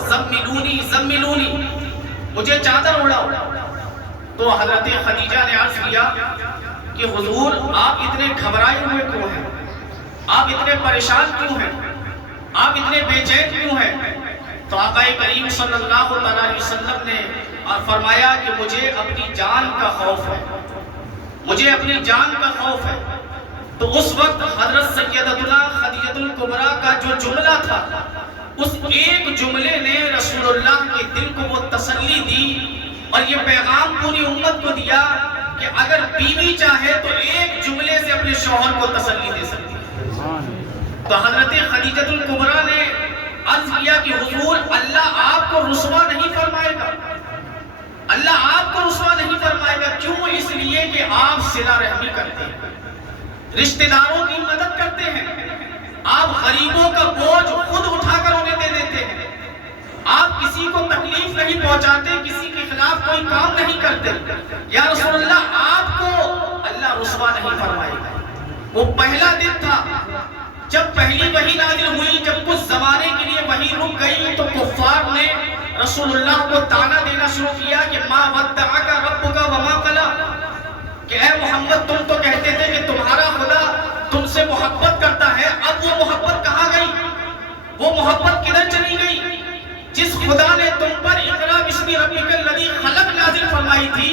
زملونی زملونی، مجھے چادر اڑاؤ۔ تو حضرت خدیجہ نے عرض کیا کہ حضور آپ اتنے گھبرائے ہوئے کیوں ہیں؟ آپ اتنے پریشان کیوں ہیں؟ آپ اتنے بے چین کیوں ہیں؟ تو آقا کریم صلی اللہ علیہ وسلم نے فرمایا کہ مجھے اپنی جان کا خوف ہے، مجھے اپنی جان کا خوف ہے۔ تو اس وقت حضرت سیدتنا خدیجہ الکبریٰ کا جو جملہ تھا، اس ایک جملے نے رسول اللہ کے دل کو وہ تسلی دی اور یہ پیغام پوری امت کو دیا کہ اگر بیوی چاہے تو ایک جملے سے اپنے شوہر کو تسلی دے سکتی ہے۔ تو حضرت خدیجہ الکبریٰ نے عرض کیا کہ حضور اللہ آپ کو رسوا نہیں فرمائے گا، اللہ آپ کو رسوا نہیں فرمائے گا۔ کیوں؟ اس لیے کہ آپ صلہ رحمی کرتے ہیں، رشتہ داروں کی مدد کرتے ہیں، آپ غریبوں کا بوجھ خود اٹھا کر انہیں دے دیتے ہیں، آپ کسی کو تکلیف نہیں پہنچاتے، کسی کے خلاف کوئی کام نہیں کرتے۔ یا رسول اللہ آپ کو اللہ رسوا نہیں فرمائے گا۔ وہ پہلا دن تھا جب پہلی وحی نازل ہوئی، جب کچھ زمانے کے لیے وحی رک گئی تو کفار نے رسول اللہ کو طعنہ دینا شروع کیا کہ ما ودعک ربک وما قلی، کہ اے محمد تم تو کہتے تھے کہ تمہارا خدا تم سے محبت کرتا ہے، اب وہ محبت کہاں گئی؟ وہ محبت کدھر چلی گئی؟ جس خدا نے تم پر اقرا بسم ربک الذی خلق نازل فرمائی تھی،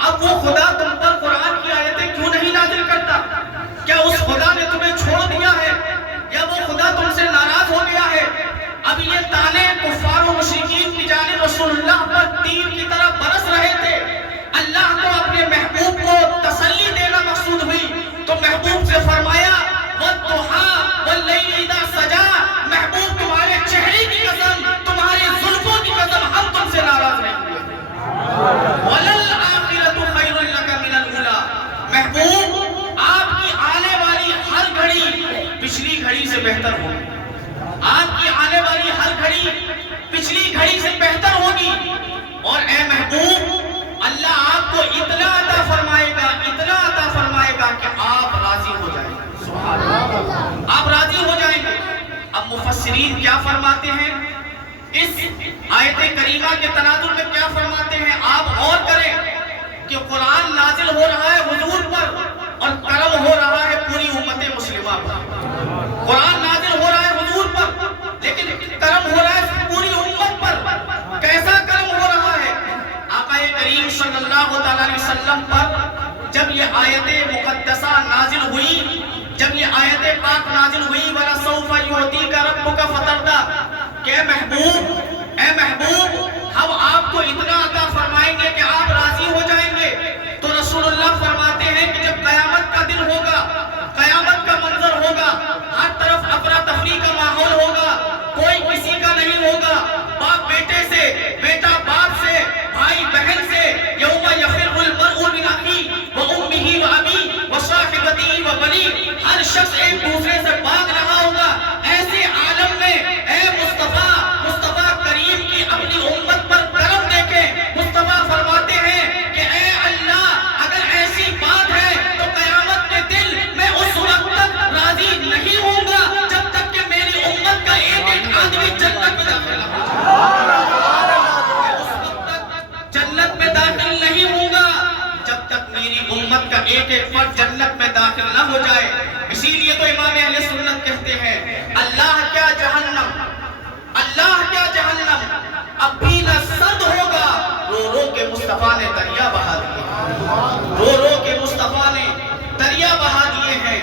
اب وہ خدا تم پر قرآن کی آیتیں کیوں نہیں نازل کرتا؟ کیا اس خدا نے تمہیں چھوڑ دیا ہے یا وہ خدا تم سے ناراض ہو گیا ہے؟ اب یہ طعنے کفار و مشرکین کی جانب رسول اللہ پر تیر کی طرح برس رہے تھے۔ اللہ کو اپنے محبوب کو تسلی دینا مقصود ہوئی تو محبوب سے فرمایا وَالضُّحَىٰ وَاللَّيْلِ إِذَا سَجَىٰ، محبوب تمہارے چہرے کی قسم، تمہارے زلفوں کی قسم، ہم تم سے ناراض نہیں ہوئے۔ وَلَلْآخِرَةُ خَيْرٌ لَكَ مِنَ الْأُولَىٰ، محبوب آپ کی آنے والی ہر گھڑی پچھلی گھڑی سے بہتر ہوگی، آپ کی آنے والی ہر گھڑی پچھلی گھڑی سے بہتر ہوگی۔ اور اے محبوب اللہ آپ کو اتنا عطا فرمائے گا، اتنا عطا فرمائے گا کہ آپ راضی ہو جائیں گے، سبحان اللہ، آپ راضی ہو جائیں گے۔ اب مفسرین کیا فرماتے ہیں اس آیت کریمہ کے تناظر میں؟ کیا فرماتے ہیں؟ آپ غور کریں کہ قرآن نازل ہو رہا ہے حضور پر اور کرم ہو رہا ہے پوری امت مسلمہ پر۔ قرآن نازل ہو رہا ہے حضور پر لیکن کرم ہو رہا ہے پوری امت پر۔ کیسا کرم ہو رہا ہے؟ آقا کریم صلی اللہ علیہ وسلم پر جب یہ آیت مقدسہ نازل ہوئی، جب یہ آیت پاک نازل ہوئی وَلَسَوْفَ يُعْطِيكَ رَبُّكَ فَتَرْضَىٰ، کہ اے محبوب ہم آپ کو اتنا عطا فرمائیں گے کہ آپ راضی ہو جائیں گے۔ تو رسول اللہ فرماتے ہیں کہ جب قیامت کا دن ہوگا، قیامت کا منظر ہوگا، ہر طرف افراتفری کا ماحول ہوگا، کوئی کسی کا نہیں ہوگا، باپ بیٹے سے، بیٹا باپ سے، بھائی بہن سے، یوم یفر المرء من اخیہ وامہ وابیہ وصاحبتہ وبنیہ، ہر شخص ایک دوسرے سے بھاگ رہا ہوگا۔ ایسے عالم میں اے مصطفیٰ کریم کی اپنی امت پر کرم دیکھیں۔ مصطفیٰ فرماتے ہیں کہ اے اللہ اگر ایسی بات ہے تو قیامت کے دن میں اس وقت تک راضی نہیں ہوں گا جب تک کہ میری امت کا ایک ایک آدمی جنت میں داخل نہ ہو جائے۔ اس وقت تک جنت میں داخل نہیں ہوں گا جب تک میری امت کا ایک ایک فرد جنت میں داخل نہ ہو جائے۔ اسی لیے تو امام اہل سنت کہتے ہیں اللہ کیا جہنم، اللہ کیا جہنم اب بھی نہ سرد ہوگا، رو رو کے مصطفیٰ نے دریا بہا دیے، رو رو کے مصطفیٰ نے دریا بہا دیے ہیں۔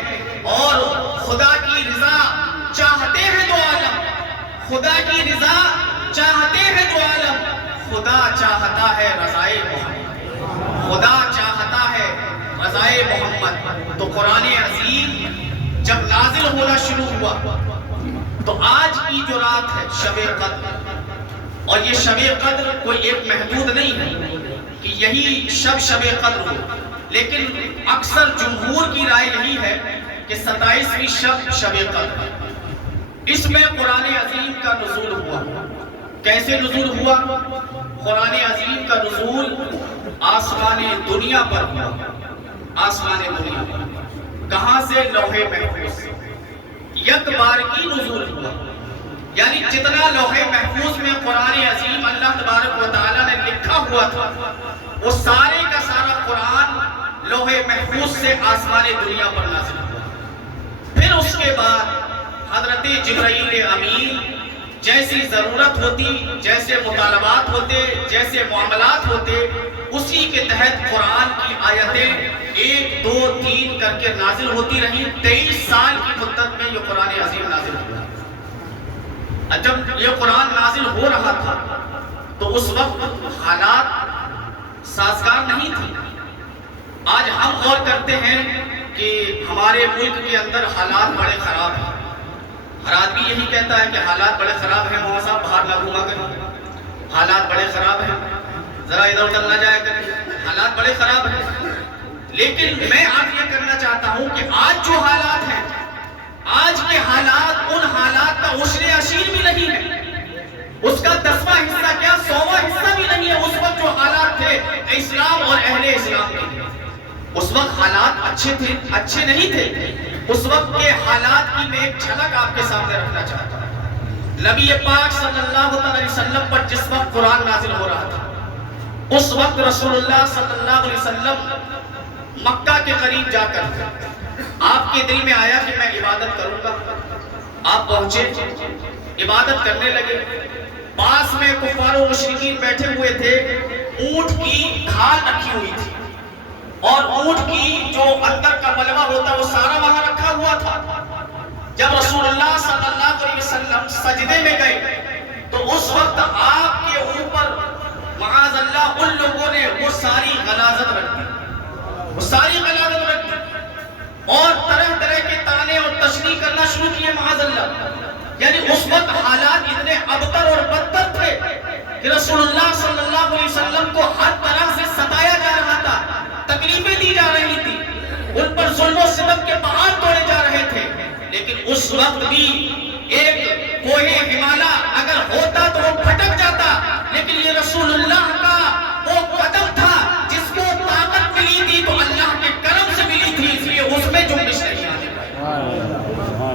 اور خدا کی رضا چاہتے ہیں دو عالم، خدا کی رضا چاہتے ہیں دو عالم، خدا چاہتا ہے رضائے محمد، خدا چاہتا ہے رضائے محمد۔ تو قرآن عظیم جب نازل ہونا شروع ہوا تو آج کی جو رات ہے شب قدر، اور یہ شب قدر کوئی ایک محدود نہیں ہے کہ یہی شب قدر ہو، لیکن اکثر جمہور کی رائے یہی ہے کہ 27ویں شب قدر ہے۔ اس میں قرآن عظیم کا نزول ہوا۔ کیسے نزول ہوا؟ قرآن عظیم کا نزول آسمان دنیا پر ہوا، آسمان دنیا پر۔ کہاں سے؟ لوح محفوظ سے یک بار کی نزول ہوا۔ یعنی جتنا لوح محفوظ میں قرآن عظیم اللہ تبارک و تعالیٰ نے لکھا ہوا تھا وہ سارے کا سارا قرآن لوح محفوظ سے آسمان دنیا پر نازل ہوا. پھر اس کے بعد حضرت جبرائیل امین جیسی ضرورت ہوتی، جیسے مطالبات ہوتے، جیسے معاملات ہوتے، اسی کے تحت قرآن کی آیتیں 1 2 3 کر کے نازل ہوتی رہی. 23 سال کی مدت میں یہ قرآن عظیم نازل ہوا. جب یہ قرآن نازل ہو رہا تھا تو اس وقت حالات سازگار نہیں تھی. آج ہم غور کرتے ہیں کہ ہمارے ملک کے اندر حالات بڑے خراب ہیں. ہر آدمی یہی کہتا ہے کہ حالات بڑے خراب ہیں، مولانا صاحب باہر نہ گھوما کریں، حالات بڑے خراب ہیں، ذرا ادھر ادھر نہ جایا کریں، حالات بڑے خراب ہیں. لیکن میں آپ یہ کرنا چاہتا ہوں کہ آج جو حالات ہیں، آج کے حالات ان حالات کا عشر عشیر بھی نہیں ہے، اس کا 10واں حصہ کیا 100واں حصہ بھی نہیں ہے. اس وقت جو حالات تھے اسلام اور اہل اسلام کے، اس وقت حالات اچھے تھے، اچھے نہیں تھے. اس وقت کے حالات کی میں ایک جھلک آپ کے سامنے رکھنا چاہتا ہوں. نبی پاک صلی اللہ علیہ وسلم پر جس وقت قرآن نازل ہو رہا تھا، اس وقت رسول اللہ صلی اللہ علیہ وسلم مکہ کے قریب جا کر آپ کے دل میں آیا کہ میں عبادت کروں گا. آپ پہنچے، عبادت کرنے لگے. پاس میں کفار و مشرکین بیٹھے ہوئے تھے. اونٹ کی کھال رکھی ہوئی تھی اور اونٹ کی جو اندر کا ملبہ ہوتا وہ سارا وہاں رکھا ہوا تھا. جب رسول اللہ صلی اللہ علیہ وسلم سجدے میں گئے تو اس وقت آپ کے اوپر معاذ اللہ ان لوگوں نے وہ ساری غلاظت رکھ دی، وہ ساری غلاظت رکھ دی اور طرح طرح کے طعنے اور تشریح کرنا شروع کیے معاذ اللہ. یعنی اس وقت حالات اتنے ابتر اور بدتر تھے کہ رسول اللہ صلی اللہ علیہ وسلم کو ہر طرح سے ستایا جا رہا تھا، تکلیفیں دی جا رہی تھی، ان پر ظلم و ستم کے پہاڑ توڑے جا رہے تھے. لیکن اس وقت بھی ایک کوہ ہمالا اگر ہوتا تو وہ پھٹک جاتا، لیکن یہ رسول اللہ کا